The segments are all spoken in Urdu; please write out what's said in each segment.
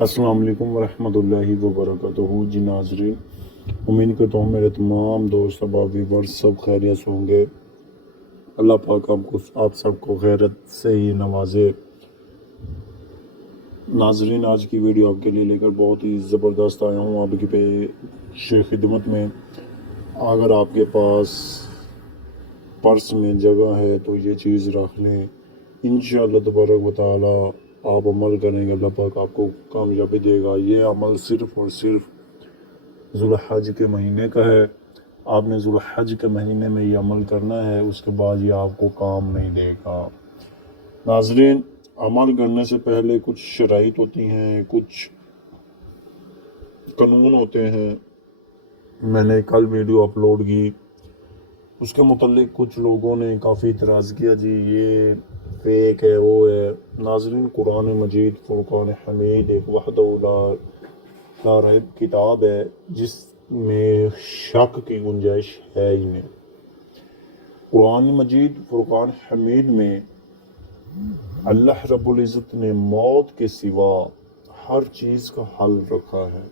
السلام علیکم ورحمۃ اللہ وبرکاتہ جی ناظرین، امید کرتا ہوں میرے تمام دوست احباب ویورز سب خیریت سے ہوں گے۔ اللہ پاک آپ سب کو خیرت سے ہی نوازے۔ ناظرین، آج کی ویڈیو آپ کے لیے لے کر بہت ہی زبردست آیا ہوں آپ کی پیش خدمت میں۔ اگر آپ کے پاس پرس میں جگہ ہے تو یہ چیز رکھ لیں، انشاءاللہ تبارک و تعالی آپ عمل کریں گے، اللہ پاک آپ کو کامیابی دے گا۔ یہ عمل صرف اور صرف ذوالحج کے مہینے کا ہے۔ آپ نے ذوالحج کے مہینے میں یہ عمل کرنا ہے، اس کے بعد یہ آپ کو کام نہیں دے گا۔ ناظرین، عمل کرنے سے پہلے کچھ شرائط ہوتی ہیں، کچھ قانون ہوتے ہیں۔ میں نے کل ویڈیو اپلوڈ کی، اس کے متعلق کچھ لوگوں نے کافی اعتراض کیا، جی یہ فیک ہے، وہ ہے۔ ناظرین، قرآن مجید فرقان حمید ایک وحدہ لا ریب کتاب ہے، جس میں شک کی گنجائش ہے ہی نہیں۔ قرآن مجید فرقان حمید میں اللہ رب العزت نے موت کے سوا ہر چیز کا حل رکھا ہے۔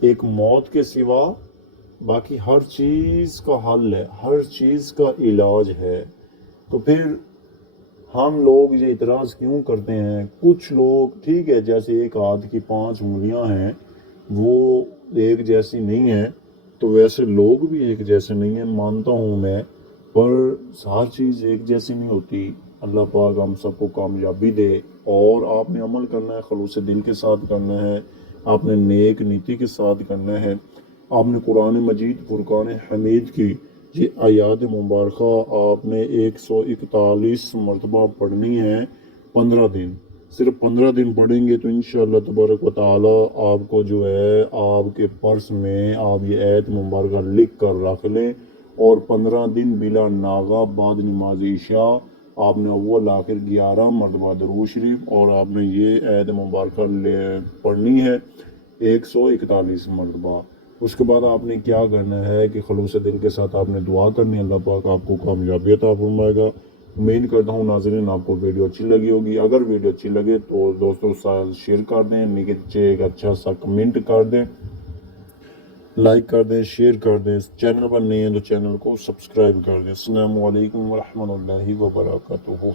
ایک موت کے سوا باقی ہر چیز کا حل ہے، ہر چیز کا علاج ہے۔ تو پھر ہم لوگ یہ اعتراض کیوں کرتے ہیں؟ کچھ لوگ ٹھیک ہے، جیسے ایک ہاتھ کی 5 انگلیاں ہیں، وہ ایک جیسی نہیں ہیں، تو ویسے لوگ بھی ایک جیسے نہیں ہیں، مانتا ہوں میں، پر ہر چیز ایک جیسی نہیں ہوتی۔ اللہ پاک ہم سب کو کامیابی دے، اور آپ نے عمل کرنا ہے، خلوص دل کے ساتھ کرنا ہے، آپ نے نیک نیتی کے ساتھ کرنا ہے۔ آپ نے قرآن مجید فرقان حمید کی یہ آیات مبارکہ آپ نے 141 مرتبہ پڑھنی ہے، 15 دن، صرف 15 دن پڑھیں گے تو انشاءاللہ تبارک و تعالی آپ کو جو ہے آپ کے پرس میں آپ یہ آیت مبارکہ لکھ کر رکھ لیں، اور 15 دن بلا ناغہ بعد نماز عشاء آپ نے اول آخر 11 مرتبہ درود شریف اور آپ نے یہ آیت مبارکہ پڑھنی ہے 141 مرتبہ۔ اس کے بعد آپ نے کیا کرنا ہے کہ خلوص دل کے ساتھ آپ نے دعا کرنی ہے، اللہ پاک آپ کو کامیابی عطا فرمائے گا۔ امید کرتا ہوں ناظرین آپ کو ویڈیو اچھی لگی ہوگی۔ اگر ویڈیو اچھی لگے تو دوستوں کے ساتھ شیئر کر دیں، نیچے ایک اچھا سا کمنٹ کر دیں، لائک کر دیں، شیئر کر دیں۔ چینل پر نہیں ہیں تو چینل کو سبسکرائب کر دیں۔ السلام علیکم ورحمۃ اللہ وبرکاتہ۔